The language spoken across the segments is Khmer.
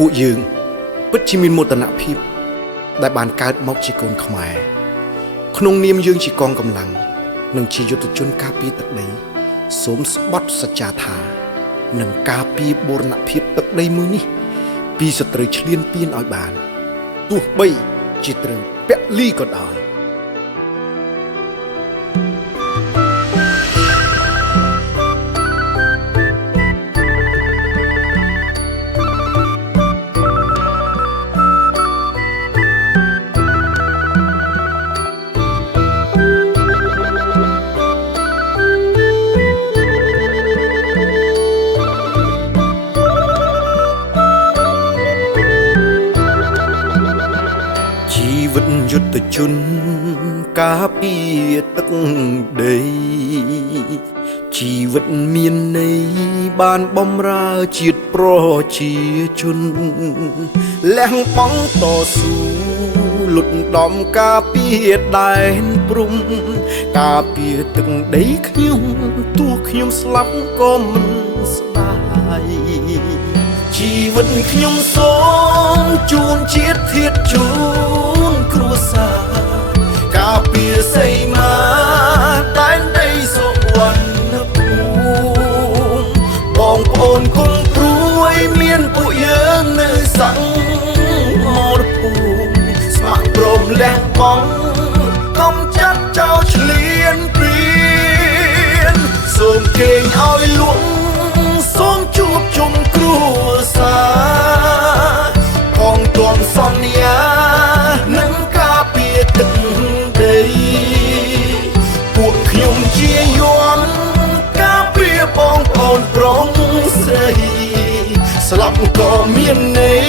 ពួកយើងពិតជាមានមោទនភាពដែលបានកើតមកជាកូនខ្មែរក្នុងនាមយើងជាកងកម្លាំងនិងជាយុទ្ធជនការពារទឹកដីសូមស្បត់សច្ចាថានឹងការពារបូរណភាពទឹកដីមួយនេះពីសត្រូវឈ្លានពានឲ្យបានទោះបីជាត្រូវពលីក៏ដោយយុទ្ធជនការពារទឹកដីជីវិតមានន័យបានបំរើជាតិប្រជាជនលះបង់តស៊ូលុតដំការពារដែនព្រំការពារទឹកដីខ្ញុំទោះខ្ញុំស្លាប់ក៏មិនស្ដាយជីវិតខ្ញុំសូមជូនជាតិធាតុជូនគ្រួសារការពារសីមាតែនដីសុវណ្ណភូមិបងប្អូនគុំព្រួយមានពួកយើងនៅសង្មរភូមិស្ម័គ្រព្រមលះបង់កុំចាត់ចោលឈ្លានពានសូមគេងឲ្យលក់សូមជួបជុំគ្រួសារផងទាន់សន្យានឹងការពារទឹកដីពួកខ្ញុំជាយន់ការពារបងប្អូនប្រុសស្រីស្លាប់ក៏មានន័យ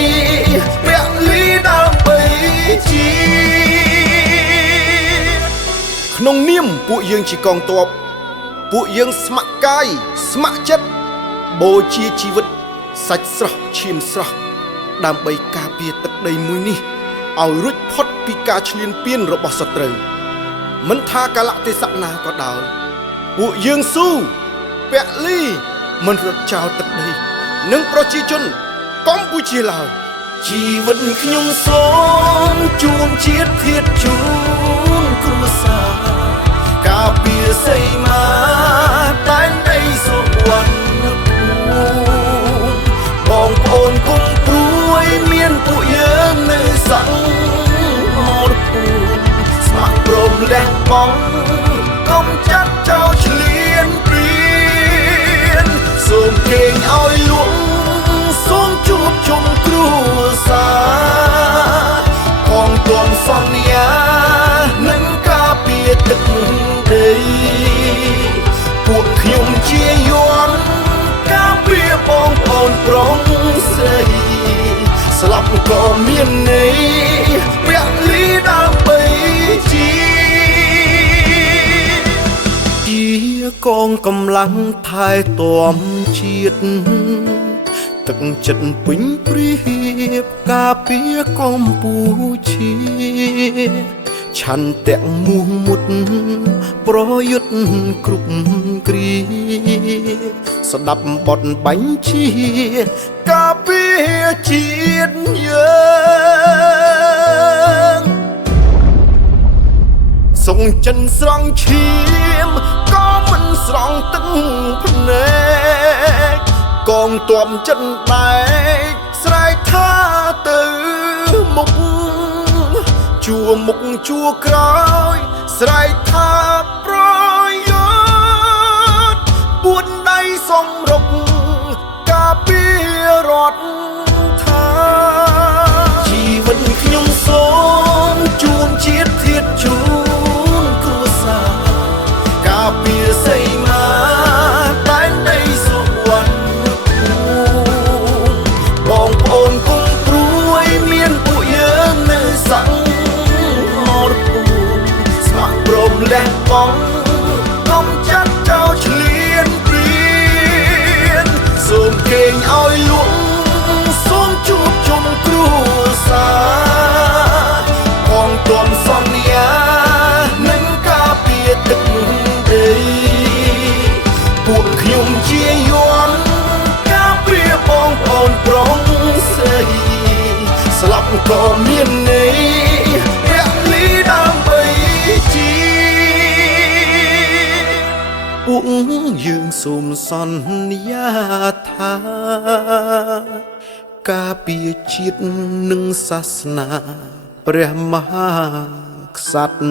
ពលីដើម្បីជាក្នុងនាមពួកយើងជាកងទ័ពពួកយើងស្ម័គ្រកាយស្ម័គ្រចិត្តបូជាជីវិតសាច់ស្រស់ឈាមស្រស់ដើម្បីការពារទឹកដីមួយនេះឲ្យរួចផុតពីការឈ្លានពានរបស់សត្រូវមិនថាកាលៈទេសៈណាក៏ដោយពួកយើងស៊ូពលីមិនរត់ចោលទឹកដីនិងប្រជាជនកម្ពុជាឡើយជីវិតខ្ញុំសូមជូនជាតិធាតុជូនគ្រួសារការពារសីមាតែនដីសុវណ្ណភូមិបងប្អូនគុំព្រួយមានពួកយើងនៅសង្មរភូមិស្ម័គ្រព្រមលះបង់កុំចាត់ចោលឈ្លានពានសូមគេងឲ្យលក់សូមជួបជុំគ្រួសារផងទាន់សន្យានឹងការពារទឹកដីពួកខ្ញុំជាយន់ការពារបងប្អូនប្រុសស្រីស្លាប់ក៏មានន័យពលីដើម្បីជាកងកម្លាំងថែទាំជាតិទឹកចិត្តពេញព្រៀបការពារកម្ពុជាឆន្ទៈមោះមុតប្រយុទ្ធគ្រប់គ្រាស្ដាប់បទបញ្ជាការពារជាតិយើងសុងចិនស្រង់ឈាមក៏មិនស្រង់ទឹកភ្នែកកងទ័ពចិនដែកស្រែកថាទៅមុខជួមុខជួក្រោយស្រែកថាប្រយុទ្ធពួនដៃសំរុកការពាររដ្ឋថាជីវិតខ្ញុំសូមជូនជាតិធាតុជូនគ្រួសារការពារសីមាតែនដីសុវណ្ណភូមិបងប្អូនគុំព្រួយមានពួកយើងនៅសង្មរភូមិស្ម័គ្រព្រមលះបង់កុំចាត់ចោលឈ្លានពានសូមគេងឲ្យលក់សូមជួបជុំគ្រួសារផងទាន់សន្យានឹងការពារទឹកដីពួកខ្ញុំជាយន់ការពារបងប្អូនប្រុស ស្រីស្លាប់ក៏មានន័យពលីដើម្បីជីពួកយើងសូមសន្យាថាការពារជាតិនិងសាសនាព្រះមហាក្សត្រ